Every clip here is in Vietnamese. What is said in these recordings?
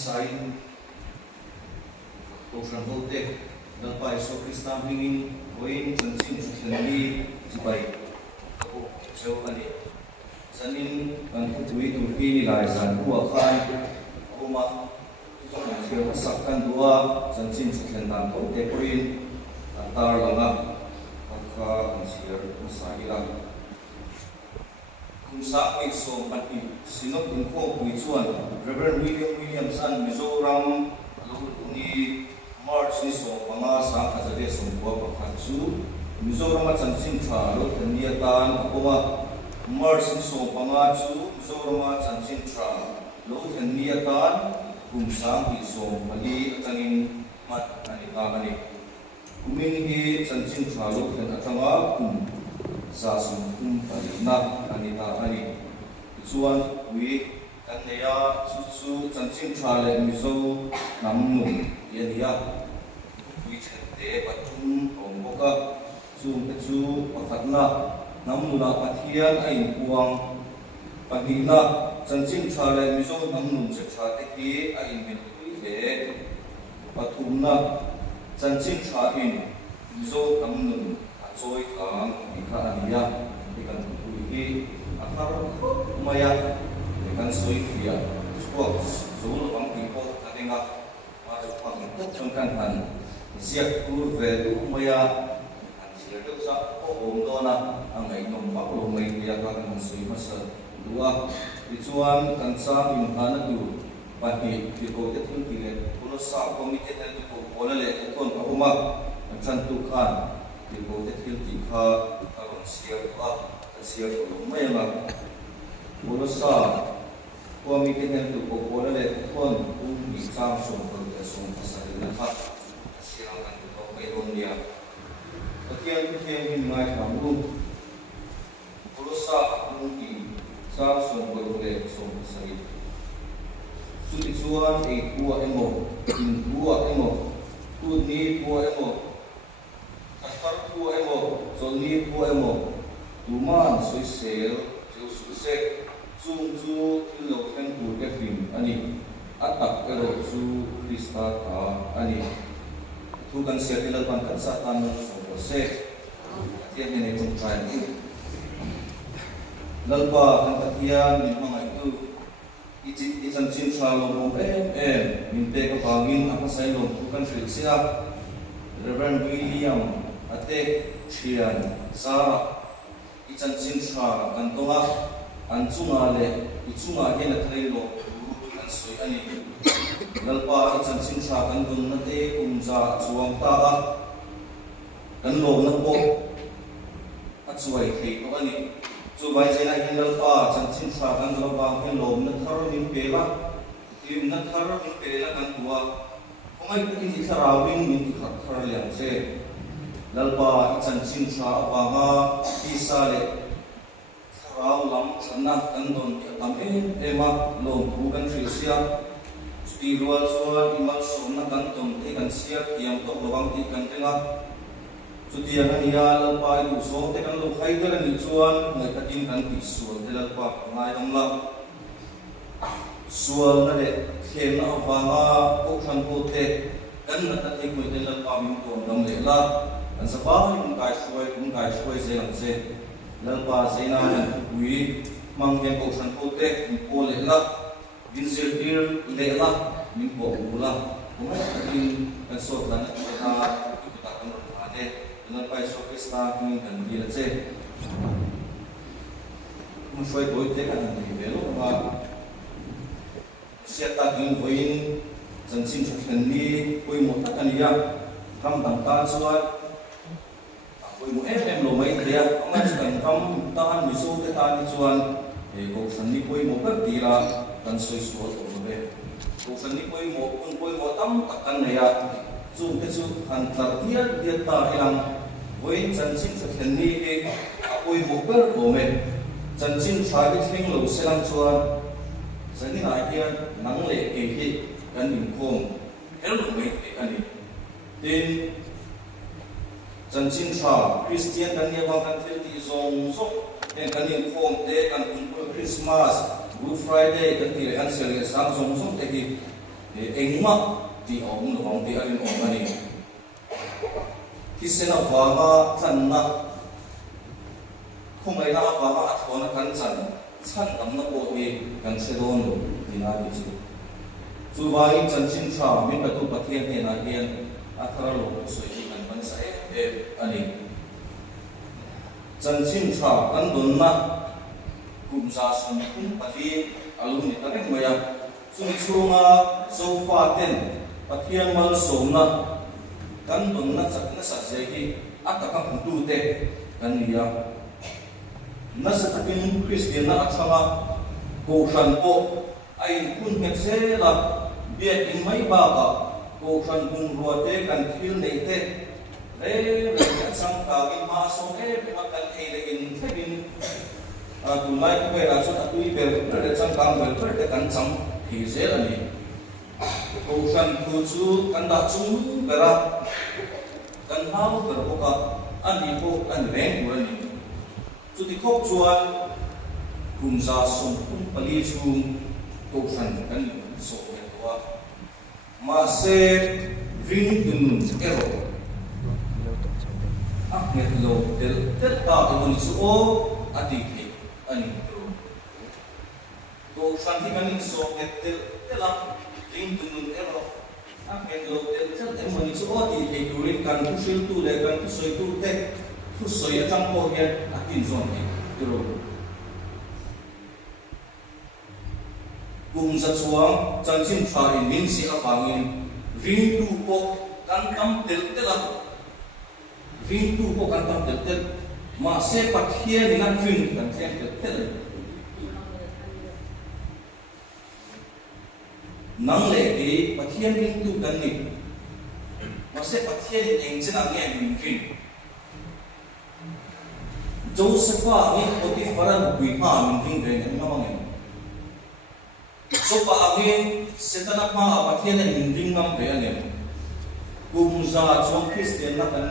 sain program hote dan pai so Krista mingin koin sensin sendiri sipai ko so ani sanin kan kutui turki ni lai san dua kan uma sio sakkan dua sensin sendiri hote koin antar langa maka siar masahilah kumsa iso pati sinop info puichuan Reverend Williamson Mizoram ni March ni so mga sa kasabi so buwa pakatsu Mizoram at sansin tralo taniatan akoma March ni so mga chu Mizoram at sansin tralo taniatan kumsa iso mali atanin mat anita kani kuminhi sansin tralo tanatanga sa sumkum palina anita ani chuan wi kanneya chu chanchin thale mizo namnu yania wi chate patum omboka chu chu pakhatna namuna pathian ai puang panina chanchin thale mizo namnu chate ki ai min le patumna chanchin thain mizo namnu soy kang ikha ania ikan tuhi akar maya ikan soy fia sports zul bang pipo katenga masuk pang chongkan han siak kurve maya an siak tu sa om dona angai nom pak lo mai dia kan soy masa dua dicuan kan sa imhana tu pati pipo tetul kile puno sa komite tel tu bola le ton akuma chantukan di bawah hilti ka karon siar up siar ko may nga bolosa ko mi kenen to ko bola le kon di sam so ko so pasal na ha siar kan to may on dia patian hin mai kamu bolosa di sam so ko le so pasal tu disuan e kuwa emo in kuwa emo tu ni kuwa emo Kasar ku emo, zoni ku emo, tuman soi sel, jauh susek, zum ilo ken ku kefim ani, atak ero zu Krista ta ani, tu kan siap ilapan kan satan sopo se, tiang ini kumpulan ini, lalpa kan katian di mana itu, ijan cin shalom mimpi kepangin apa saya lom, bukan siap, Reverend William ate chian sara ijan chinsha kantonga anchunga le ichunga hena thailo kan soi ani lalpa ijan chinsha kandun nate umja chuang ta kan lo na po at suai thei to ani chu vai jena hin lalpa ijan chinsha kan lo ba hin lo na thar min pela tim na thar min pela kan tua komai tin itharawin min thar liang se lalpa ijan chinsha awanga isale tharau lam thana kandon tam ema lom bukan frisia spiritual soal imal sona kanton te kan sia kiam to lawang ti kan tenga sutian ania lalpa itu so te kan lo haider ni chuan ngai takin kan ti sual te lalpa ngai amla sual na de khem na awanga ko than ko te kan na ta te ko te lalpa min ko dam le la an sabah yung kai shuai zelang ze lalpa zena nan wi manggen ko san pote ko le la bin zirdir le la min ko ula kuma tin kan so lan ta ta kan ane nan pai so Krista min kan bi la ze mun shuai boy te kan ni belo ma siata din voin zan sin chakhan ni koi mo ta kan ya kam dang ta suai Koi mo lo mai dia, ang nagsikan kam tahan miso te tahan ituan, kung saan ni koi mo pagtira, kan soy suot o mabe. Kung saan ni koi mo tam takan na ya, so kesu kan tartiya dia ta ilang, koi jansin sa kani koi mo per o me, jansin sagit hing lo silang tuan, sani na iyan nang le kan ingkong, hello mai ani, din Jansin sha Christian kan ya bang kan ti zong kan ni khom te kan Christmas Good Friday kan ti han sel sang zong te hi engma ti om lo hong ti arin om ani kisena wanga thanna khumai na wanga athona kan chan amna po hi kan sedon lo tina ki chu chu vai chanchin tha min batu pathian he na hian athara lo soi hi kan ban sa ani chanchin tha kan don na kumza sum kum pati aluni tanek maya sumi chunga sofa ten pathian mal somna kan don na chakna sa jeki ataka huntu te kan ya na sa takin Christian na atsama ko shan po ay kun metsela biya in may baka ko shan bung ruate kan feel nei te re sang ka in maso makan in febin tulai ko ay raso atui per sang kam per kan sang hizel ani ko shan kuchu kan da chung bera kan hau berbuka ani ko kan reng ani Jadi kau jual kumza sungkum pali chung tosan kan so tua masih ring dun ero akmet lo tel pa on so atiki ani tosan ti kan so tel tela ring dun ero akmet lo tel on so atiki during kan kusil tu le kan kusoi tu te Kusoi atang po yan atin zon pero kung sa chuang chanchin thain min si afangin ring tu po kan tam tel tela ring tu po kan tam tel tel ma se pathia na ring kan tel tel nang le di pathia ring tu kan ni ma se pathia ni engchen ang yang ring Josepha ni Potifara buiha min ring ni mamangin so pa agi setana pa apathian ni ring ngam ve ani kumza chong Christian na kan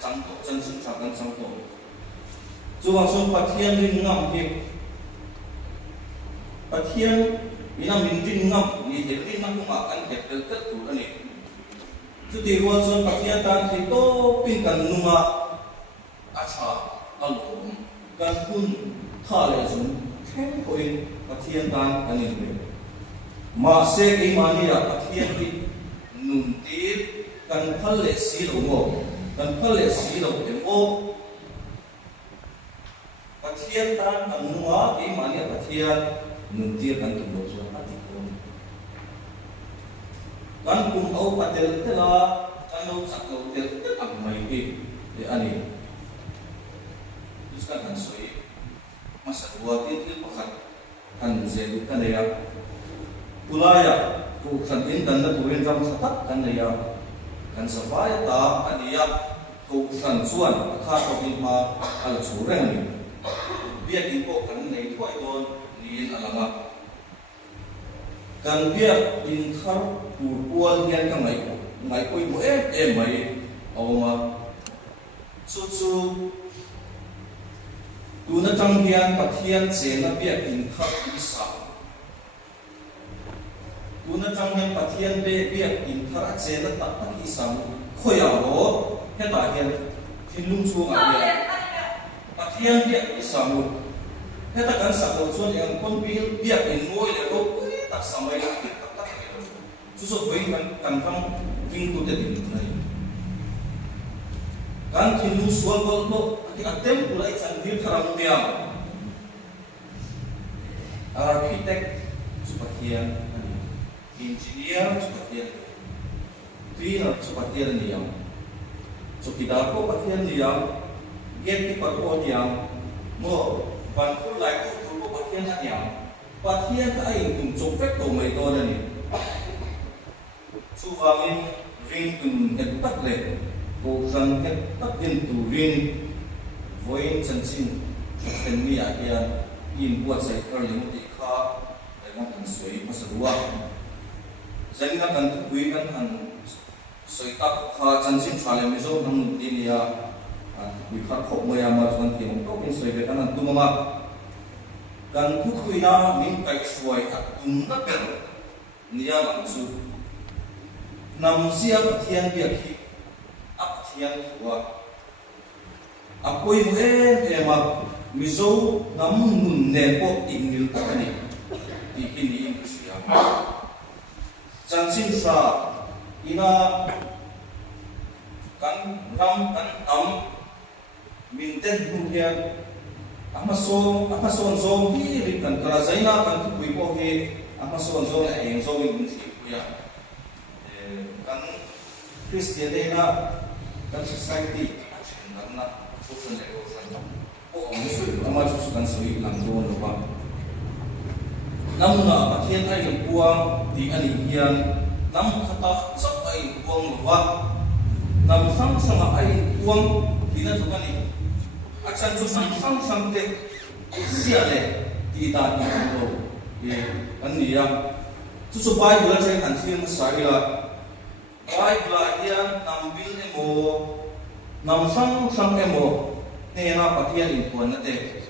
changto chanchin chakan changto chuwa so pathian ring ngam ki pathian ina min ring ngam ni helri na kuma kan tel tel tu ani chu ti ro so pathian tan ti to pin kan nunga acha alum kan pun thale jun theng point pathian tan kanin be ma se ki mania pathian ki nun ti kan phalle si lo mo kan phalle si lo te mo pathian tan kan nuwa ki mania pathian nun ti kan tu lo so ati ko kan pun au patel tela kan lo sak lo tel am mai ki de ani kan soi masa dua titil pakat kan zelu kan ya pulaya ku kan dan na tuin ram satak kan ya kan safaya ta kan ya ku san suan kha to in ma al sureng ni biak info kan nei thoi don ni alama kan biak in khar pur pual hian kan mai koi mo mai awma chu Tuna tanghian pathian chena biak in khak isa Tuna tanghian pathian be biak in khara chena tak isa khoya ro heta hian thinlung chunga biak pathian biak isa mu heta kan sa lo chuan yang kon bil biak in ngoi le ro tak samai la tak chu so voi kan thang ring tu te din nai kan thinlung sual bol lo atem pulai sandil tharang dia architect supatian engineer supatian cleaner supatian dia so kita ko patian dia gatekeeper ko dia mo ban ko lai ko patian dia patian ai kum chopek to mai to ni suwangin ring tum tak le ko sang tak din tu ring voin chanchin sen mi akia in buat sai early muti kha dengan kan soi masarua zanna kan tui kan soi tak kha chanchin thale mizo nang din ya wi kha khop moya ma chuan tiang to in soi be kan tu mama kan thu khuina min kai suai atum na per nia lang chu nam sia pathian bia khi apathian wa apoi mo ema mizo nam nun ne po ingil takani ti hini sia jansin sa ina kan ram kan minten huya amason zom hi ri kan kara zaina kan tu pui po he amason zom la eng zom in thi puya kan Christian na kan society action na social erosion o ang su ama su kan sui lang do no ba namna pathian ai yang puang di ani hian nam khata sok ai puang wa nam sang sama ai puang dina tu kan ni action tu sang te sia le ti ta ni lo ye an ni ya tu su bai bula chen an thim sai la bai bula hian nam bil emo nam sang emo ne na pathian in puan na te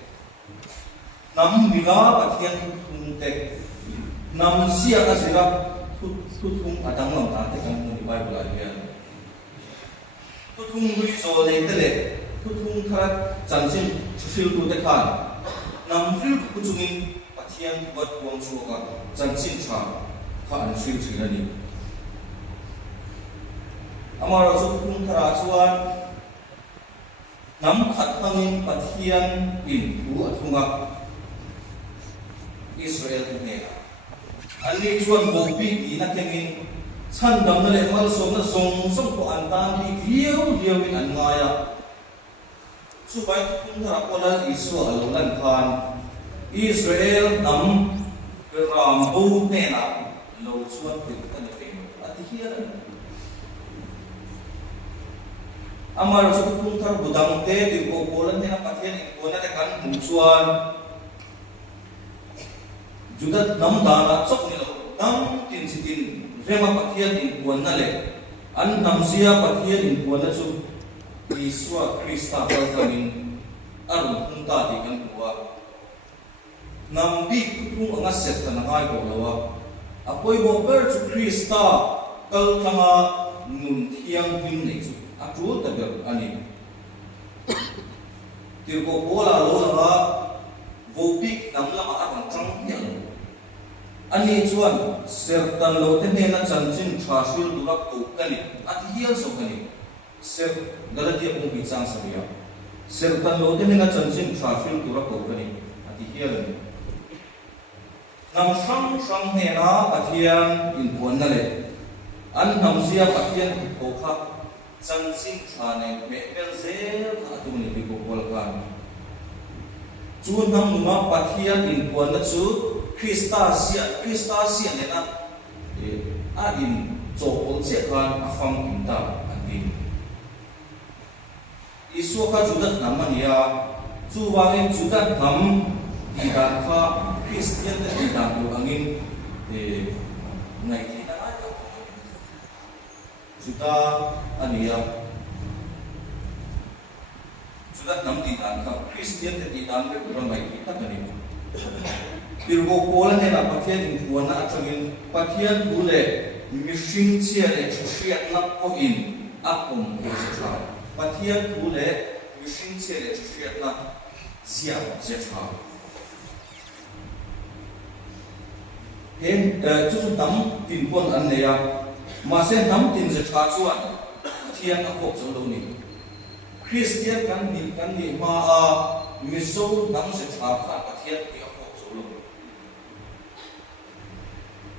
nam mila pathian thung te nam sia ka sira thung adang lam ta te kan ni bai bula hian thung lui so le te le thung thara chanchin thil tu te khan nam ril ku chungin pathian wat buang chu ka chanchin tha kha an sil thina ni amara chu thung thara chuan nam khat hangin pathian in thu athunga Israel ne ani chuan bo pi ni na kengin chan dam na le mal som na song ko an tan di hiu in an ngaya su bai thung thara kola isu alolan khan Israel nam ram bu ne na lo chuan pi kan fe ati hian amar chu thung thar budang te di ko kolan ne na pathian in ko na te kan hum chuan judat nam dana chok ni lo nam tin sitin rema pathian in ko na le an nam sia pathian in ko na chu Iswa Krista kalkamin arum hunta di kan kuwa nambi kutung anga set ka nangai ko lawa apoi mo ber chu Krista kalkanga nun thiang bin nei chu atu ta ber ani tirko bola lo lawa vopik namlama arang tang yang ani chuan sertan lo te ne na chanchin thasul durak to kani ati hial so kani ser galatia pung bichang sabiya ser tan lo de na chanchin trafil tura ko kani ati hial nam sang ne na pathian in puan na le an nam sia pathian ko kha chanchin thane me pel zel ka tu ni bi ko kol kan chu nam ma pathian in puan na chu Krista sia ne na a in chokol che kan afam kinta Isu ka judat naman ya chuwangin judat nam idan ka Christian na idan ko angin ngai kita aja juda aniya judat nam idan ka Christian na idan ko ngai kita kani pirgo kola ne na pathian in kuana atangin pathian bule mishing chia le chusiat na ko in akom extra pathian tu le mishing che le chusiat na sia che cha hen chu dam tin pon an ne ya ma se dam tin je cha chuan pathian a khop zo lo ni Christian kan ni ma a miso dam se cha kha pathian ti a khop zo lo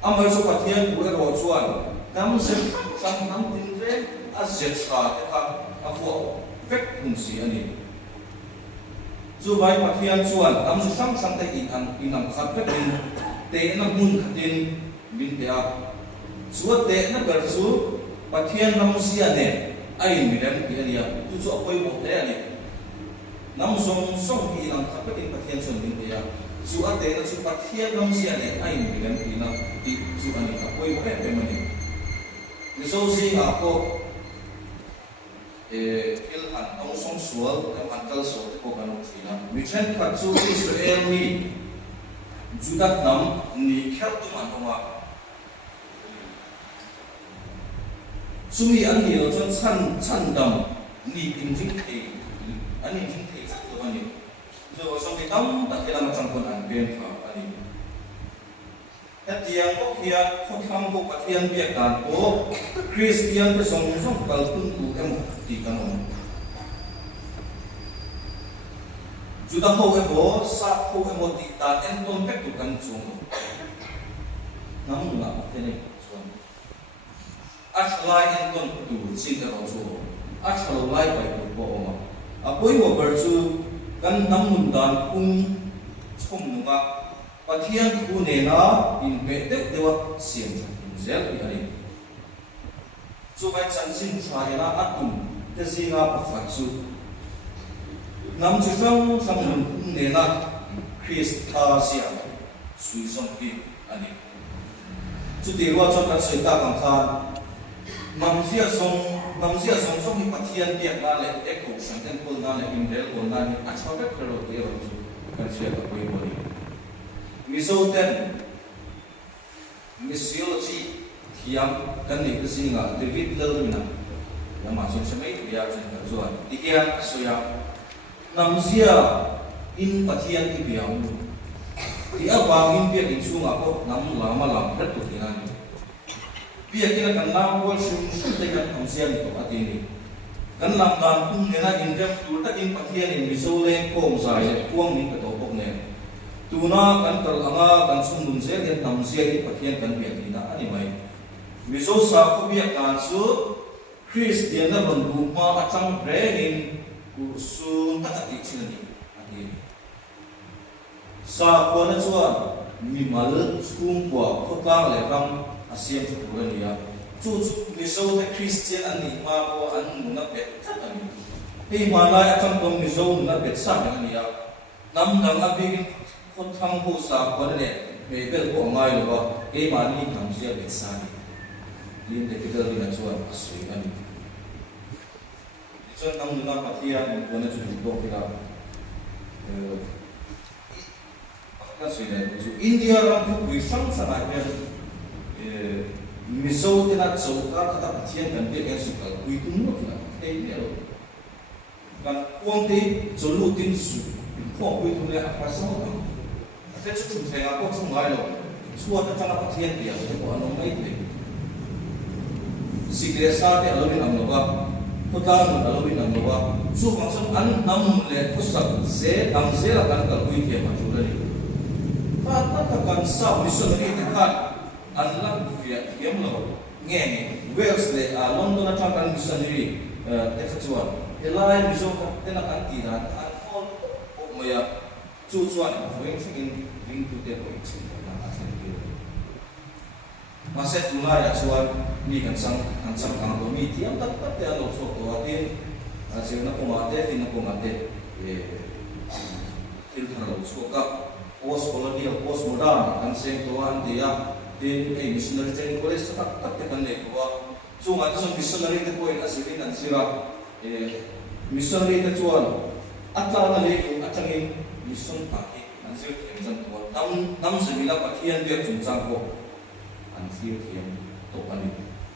amar so pathian tu ro chuan dam se sang dam tin re a se cha te kha afo vek hung si ani chu vai pathian chuan am su sang te in khat vek in te na mun khatin min te a chu te na ber chu pathian nam sia ne ai mi ram ki ania chu chu apoi mo te ani nam song ki in khat vek in pathian chon min te a chu a te na chu pathian nam sia ne ai mi ram ki na ti chu ani apoi mo te mani ni so si a ko ilhan tong song sual dan angkal so ko kanong sila mitren katsu Israel ni judat nam ni kher tu man sumi an ni lo chon chan dam ni in jing thei ani jing thei sa to ani so song ki dam ta khela ma chang kon an pen tha ani ta tiang ko hian kho tham ko pathian biak dan ko Christian pe song kal tun tu em ti kan on juda ho e bo sa ho e mo ti ta en ton pek tu kan chung nam na te ne chuan lai en ton tu chin da ro chu lai pai tu bo ma apoi mo ber chu kan nam mun dan ung chom nga pathian khu ne na in pe te dewa siam zel pi ani chu vai chan sin thra ina atum te zinga pakhat chu nam chu sang sang mun ne na Krista sia sui song pi ani chu te wa chon ka sei ta kang khan nam sia song song hi pathian biak na le ek ko sang ten ko na le in del ko na ni a chha ka kharo te ro chu kan sia ka poi mo ni misoten missiology thiam kan ni ka singa David lalmina lama chen semai dia chen ka zuan tikian soya nam sia in pathian ti biang ti awangin biak in chunga ko nam lama lam phet tu tinan biak ina kan nam ko shum te kan nam sia ni to atini kan nam dan kum ne na in jam tu ta in pathian in misole ko sai kuang ni ka to pok ne tuna kan kal anga kan sum dun se gen nam sia ni pathian kan biak ni na ani mai miso sa ko biak kan su Christian na bandu ma achang rein ku sun ta ti chin ni ani sa ko na chuan mi mal chum kwa ko ka le ram asiam chu ko ni ya chu mi so the Christian ani ma ko an na pe ta ani pe ma la achang ko mi so na pe sa ani ya nam nam na bi ko thang ho sa ko ne pe bel ko ngai lo ba e ma ni nam sia pe sa ni lim de kital ni na chuan asui ani chuan nam na pathian ko na chu do ki la India ram tu kui sang sana pen miso tina chokar kata pathian kan pe kan sukal kui tum no kina ei ne lo kan kuang te cholu tin su ko kui tum le apa sa ko ate chu chu thenga ko chu ngai lo chuwa ta chana pathian pe ko ano mai te sigresa te aloin am lo ba kota no aloin am lo ba chu bang sam an nam le kusak se nam se la kan kal kui ke ma chu le ta kan sa missionary te khan an lang fia yam lo nge ni Wales le London na kan missionary te khachuan elai miso ka te na kan ti na an all o maya chu chuan foing in ring to te ko chin na asen ki ma se tu la ya chuan ni kan sang kang do mi tiam tak tak te lo so to atin se na ko ma te fin na ko ma te til thar lo so ka post colonial post modern kan seng to an dia tin ei missionary training college tak tak te kan le ko chu nga so missionary te point asilin an sira missionary te chuan atla na le ko atangin mission ta ki an sir them jan to nam se mila pathian be chung chang ko an sir them to ani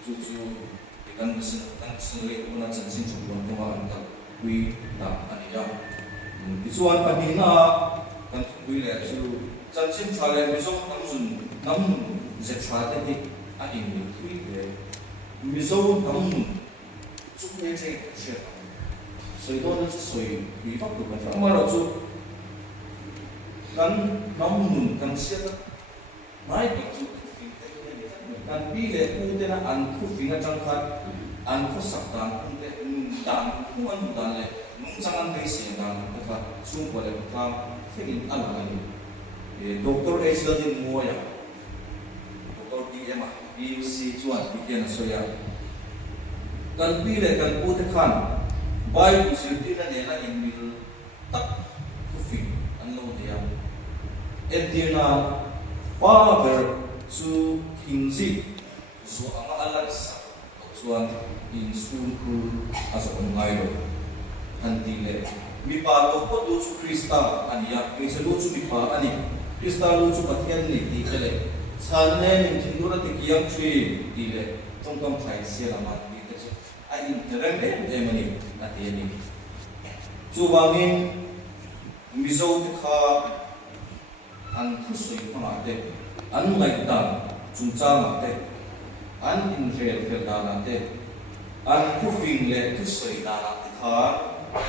chu kan missionary ko na chan sin chu ko ma an ta wi ta ani ya chuan panina kan kui le chu chan chin tha le mi so tam sun nam je tha te ti a in ni thui le mi so nam chu ne che che soi do na soi wi fa ku ka ma ro chu kan nam mun kan sia ta mai bi chu fi te kan bi le ku te na an khu fi na chang khat an khu sak dan ku te dan ku an dan le nung chang an dei se dan ka chu ko le ka in alani Dr. Aislin Moya Dr. DM BUC chuan bikian soya kan pi le kan pu te khan bai bu sirti na ne na in mil tak ku fi an lo dia entina power chu hingzi so anga alat sa chuan in school ku aso ngai lo anti le mi pa to ko du chu Krista ania mi se lu chu mi pa ani Krista lu chu pathian ni ti kele san ne ni thindura ti kiam chui ti le tong kam thai se la ma ti te chu a in rang em mani na te ni chu wangin mizo te kha an thu soi ma te an lai ta chung cha ma te an in rel fel da na te an thu fing le thu soi da na te kha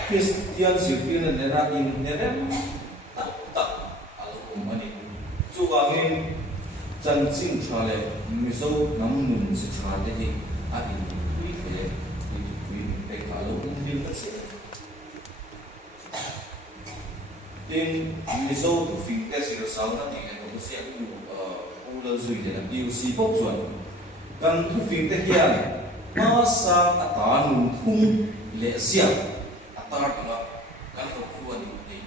Christian zirkin ne na in ne ta alo mani chu wangin chân chính cha le mizo nam nun se cha te hi a in wi le wi pe ka lo bil ta se tin mizo tu fi te sir sau na ti ko ko sia u lo zui de na biu si pok chuan kan tu fi te hian ma sa ata nu khum le sia ata ma kan ko khu ani ni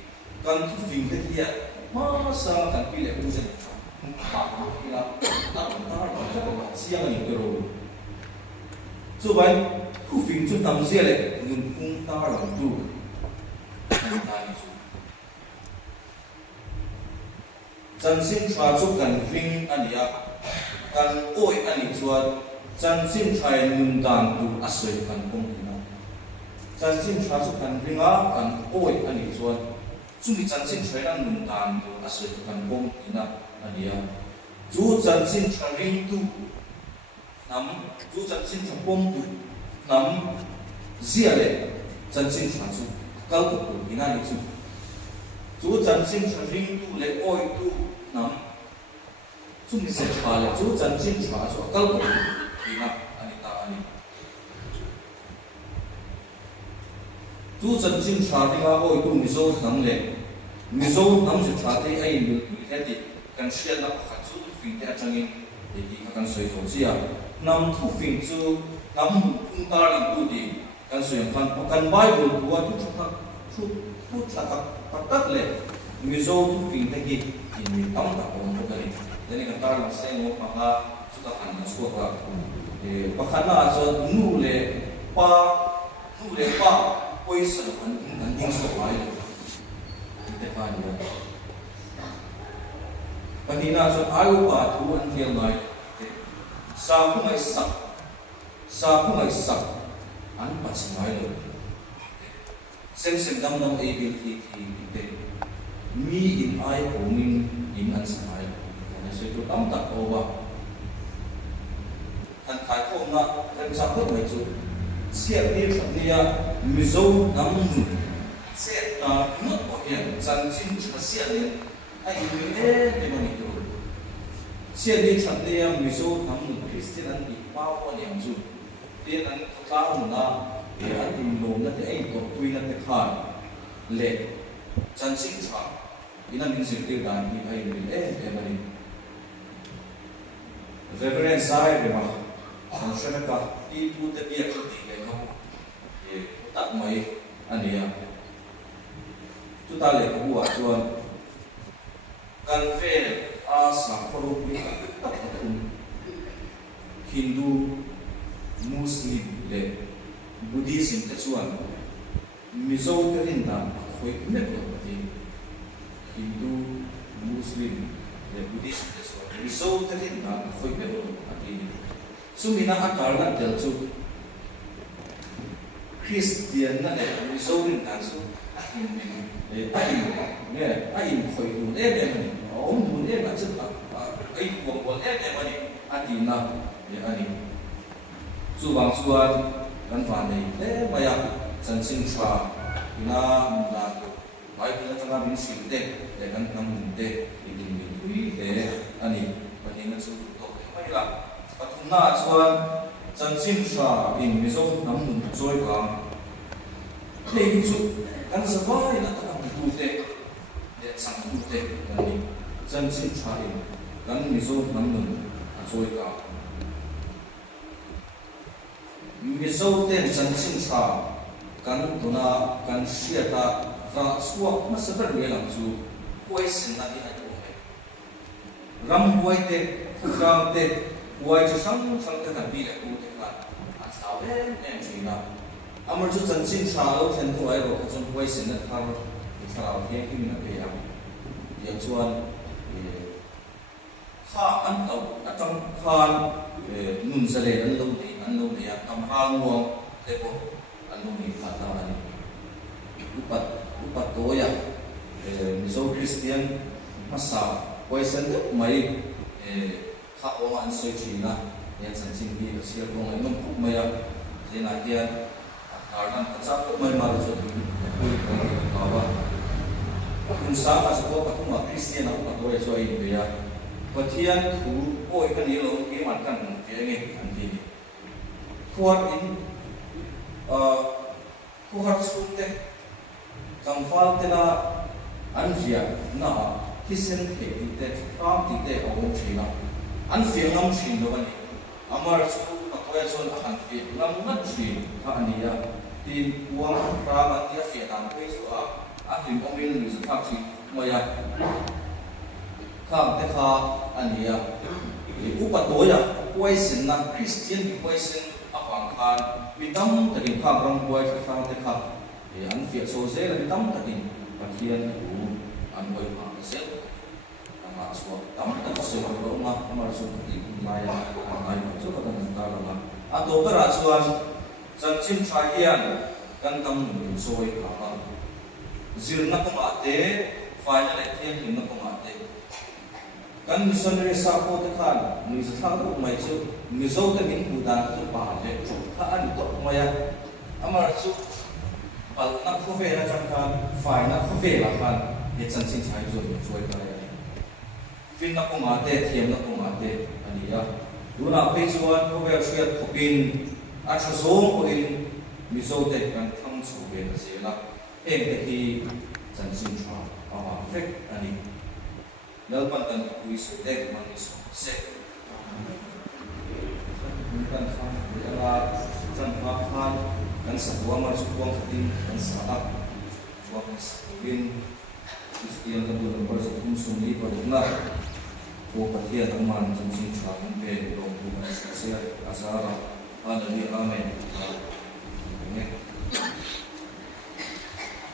kan tu fi te hian ma sa kan pi le u se ila ta siang ni pero chu bai khu fi chu tam sia le nun khum ta la tu ta ni chu chân xin tra chúc cần vinh anh ya cần ôi anh chuột chân xin trai nun đàn tu asoi cần công na chân xin tra chúc cần vinh á cần ôi anh chuột chúng đi chân xin trai đang nun đàn tu asoi cần công na anh ya chú chân xin trai vinh tu nắm chú chân xin trai công tu nắm zia lệ chân xin tra chúc cao tu ina ni chu chú chân xin trai vinh tu lệ ôi tu nam chung ni se cha le chu chan chin cha so kal ko ina ani ta ani chu chan chin cha ri ga oi tu mizo nam le mizo nam se cha te ai mi he ti kan sia na kha chu tu fi te changin de ki kan soi so sia nam thu fi chu nam ung ta ri tu di kan soi kan bible tu wa tu cha tu cha tak le mizo tu fi te ki ini tamu tak orang berani. Jadi kita orang saya mau maka suka hanya suka. Bahkan aja nule pa, poison anjing suka aja. Kita kan ya. Padina aja ayu pa tuan feel like. Sapu mai sak, an pas mai lo. Sem dam ability kita. Mi in ai owning in an samai na so to tam tak over kan khai ko na kan sa ko mai chu sia ni ya mizo nam nu se ta no ko hian chan chin cha sia le ai ni de mani to sia ni chan de ya mizo nam nu christian an di pa ko ni ang chu te an ka na e an in lo na te ai ko tui na te kha le chan chin cha ina min sirti dan ni ai ni mani reverend sai de ma san shana ka ti pu te bia ko ti ke no e tak mai ania tu ta le ku wa chuan kan fe a sa khoro pi tak hindu muslim le buddhism te chuan mizo te rin da khoi ne ko ti Hindu, Muslim, dan Buddhis itu semua. Risau terhina, koi belum hati ini. Sumina akal nak tercu. Christian nak risau ini tercu. Ain koi tu, ni. Om tu ni macam ain buang ni. Hati nak, ani. Subang suan kan faham ni. Banyak sensin sah. Ina nak. Baik kita tengah bincang dengan namun ini ani bagaimana suatu baiklah patuna cuan jansin sah in miso namun joy kam itu kan sebaik nak tengah dia sang ani jansin sah in kan miso namun joy kam miso jansin sah kan tuna kan siapa ra suak masa berbelang tu poison nanti ada orang ram buai te ram te buai tu sang te kan bila ku te kan asal nem cina amar tu jansin salo ten tu ai ro kan poison na thar salo yang kimi na pe yang chuan kha an tau atang khan nun sale an lo ni an lo ne ya kam hang mo te ko an lo ni khata ani upat to ya mizo Christian masa poison de mai kha o an soi china ya san chin bi sia ko ngai nom khu mai ya zena hian arnan kacha ko mai mar so ni ko ka ba kun sa ka so ko ma Christian na ko to so ai be ya pathian thu oi kan ni lo ke man kan ke nge an ti kuat in kuat sunte kam fal te na an ria na kisen ke ti te kam ti te o china an fiang nam chin lo ni amar chu ka ko son an fi nam na chin ka ania ti uang ra ma ti fi nam pe so a him ong min ni sa chi mo ya kam te kha ania upat to ya poison na Christian poison afang khan mitam takin kham ram boy kha te kha an fi so se la mitam takin pathian u an boy ma se ama so tam ta so ro ma amar so ti ma ya ai so ka tan ta la a to ka ra chuan chan chin tha hian kan tam nu so i kha ma zir na ko ma te final attempt hin na ko ma te kan missionary sa ko te khan ni sa thang ko mai chu mi zo te min bu dan tu pa le chu kha an to ma ya amar chu pal na ko ve la chan khan fai na ko ve la khan ye chan chin chai zo choi ka ya fin na ko ma te thiam na ko ma te ani ya du na pe chuan ko ve chhiat khopin a tha zo ko in mi zo te kan thang chu ve na se la em te hi chan chin tha awa fek ani Dalpan kan kui sedek manis se. Bukan kan adalah kan kan sebuah marsukuang keting kan saat buah sabin Kristian kedua bersetum sungguh berulang. Bupatian aman jumsing salam be dong bukan saya asara. Amin amin.